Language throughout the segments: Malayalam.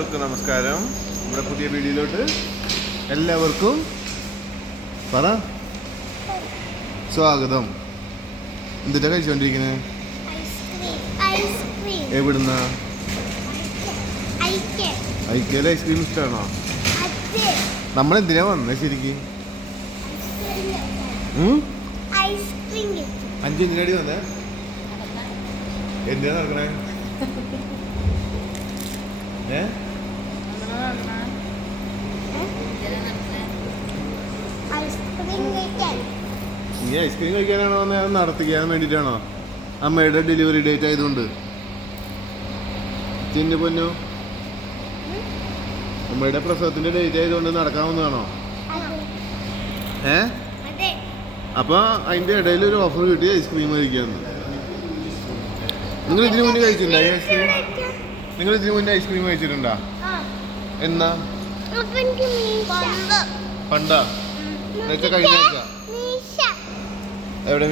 എല്ലാവർക്കും നമസ്കാരം. നമ്മുടെ പുതിയ വീഡിയോയിലോട്ട് എല്ലാവർക്കും പറ. സ്വാഗതം. എന്തിട്ടാ കഴിച്ചോണ്ടിരിക്കുന്നത് എവിടുന്ന? ഐക്യയിലെ ഐസ്ക്രീം ഇഷ്ടമാണോ നമ്മൾ എന്തിനാ വന്നത് ശരിക്കും അഞ്ചു എന്തിനാടി വന്നേ? എന്തിനാ നടക്കണേ? ഏ? നീ ഐസ്ക്രീം കഴിക്കാനാണോ വന്നേ അത് നടത്തിക്കാൻ വേണ്ടിയിട്ടാണോ? അമ്മയുടെ ഡെലിവറി ഡേറ്റ് ആയതുകൊണ്ട്. ചിന്നു പൊന്നു. അമ്മയുടെ പ്രസവത്തിന്റെ ഡേറ്റ് ആയതുകൊണ്ട് നടക്കാവുന്നതാണോ? ഏ? അപ്പൊ അതിന്റെ ഇടയിൽ ഒരു ഓഫർ കിട്ടി ഐസ്ക്രീം കഴിക്കാന്ന്. നിങ്ങൾ ഇതിനു മുന്നേ കഴിച്ചിട്ടുണ്ടോ? ഐസ്ക്രീം നിങ്ങൾ ഇതിനു മുന്നേ ഐസ്ക്രീം കഴിച്ചിട്ടുണ്ടോ? എന്നാ? മീശ. പണ്ടാ? എന്നുവെച്ചാ കഴിഞ്ഞ ആഴ്ച? മീശ. എവിടെ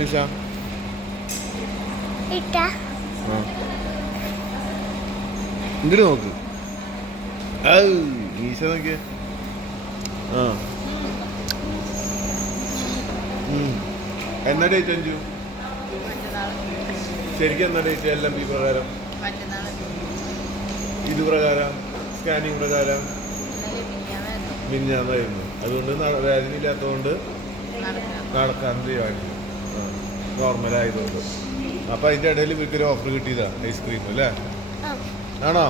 ഇട്ട. ഇങ്ങോട്ട് നോക്ക്. മീശ നോക്കിയ. ആ. എന്നാ ഡേറ്റ് അഞ്ചു? ശരിക്കും എന്നാ ഡേറ്റ് എല്ലാം ഈ പ്രകാരം? ഇത് പ്രകാരം? സ്കാനിങ് പ്രകാരം മിന്നാന്നായിരുന്നു അതുകൊണ്ട് ന- വേദന ഇല്ലാത്തതുകൊണ്ട് നടക്കാൻ തീരുമാനിച്ചു നോർമൽ ആയതുകൊണ്ട് അപ്പൊ അതിന്റെ ഇടയിൽ ഇവർക്കൊരു ഓഫർ കിട്ടിയതാ ഐസ്ക്രീം അല്ലേ? ആണോ?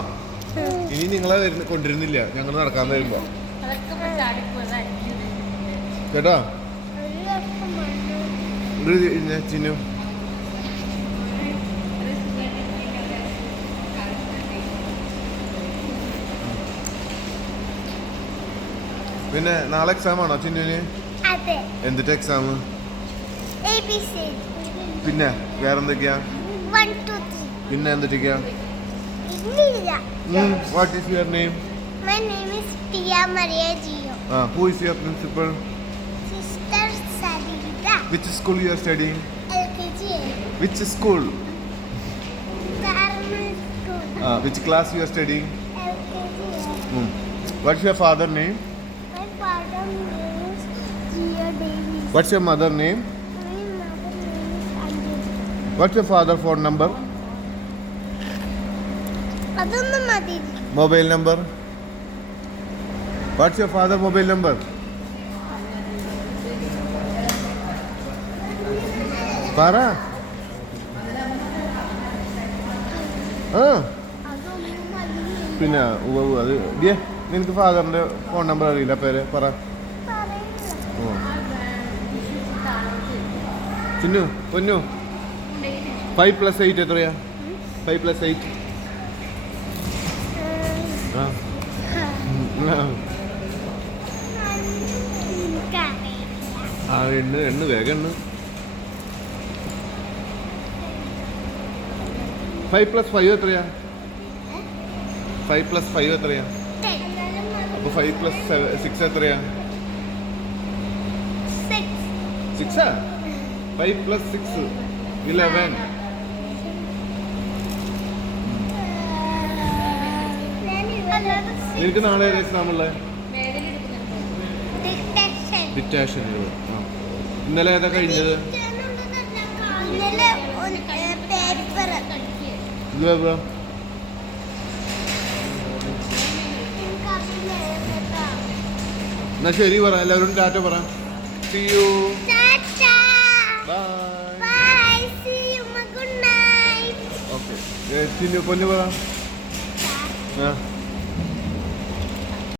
ഇനി നിങ്ങളെ കൊണ്ടിരുന്നില്ല ഞങ്ങൾ നടക്കാൻ വരുമ്പോ. കേട്ടോ? ചിന്നു? പിന്നെ നാളെ എക്സാം ആണോ ചിന്നുവിന്? എന്തിട്ട് എക്സാം പിന്നെ വേറെന്തൊക്കെയാ? പിന്നെ എന്തൊക്കെയാ what is your name my name is Pia Maria Gio. Principal sister Saritha which school you are studying L K G which school Carmel school which class you are studying L K G what's your father name father name? Is Gio Davis. What's your mother name My mother name is Anjali. What's your father phone number അതൊന്നും മതി. Mobile number what's your father mobile number പറ. ആ. പിന്നെ അത് ഡിയേ നിനക്ക് ഫാദറിന്റെ ഫോൺ നമ്പർ അറിയില്ല പേര് പറ. Chinnu Ponnu. Five plus eight എത്രയാ? ഫൈവ് പ്ലസ് എയ്റ്റ് ആ. എണ്ണ് എണ്ണ് വേഗം എണ്ണ. ഫൈവ് പ്ലസ് ഫൈവ് എത്രയാ? ഫൈവ് പ്ലസ് ഫൈവ് എത്രയാ? അപ്പോൾ ഫൈവ് പ്ലസ് സിക്സ് എത്രയാ സിക്സാ ഫൈവ് പ്ലസ് സിക്സ് ഇലവൻ നിനക്ക് നാളെ ഏത് എക്സാമുള്ളത് ഡിറ്റാഷൻ ആ. ഇന്നലെ ഏതാ കഴിഞ്ഞത്? ഇന്നലെ പേപ്പർ ഇത് എവിടാ? എന്നാ ശരി പറ എല്ലാവരും ടാറ്റ പറ. Bye. See you. Good night. പൊന്നു പറ. ആ.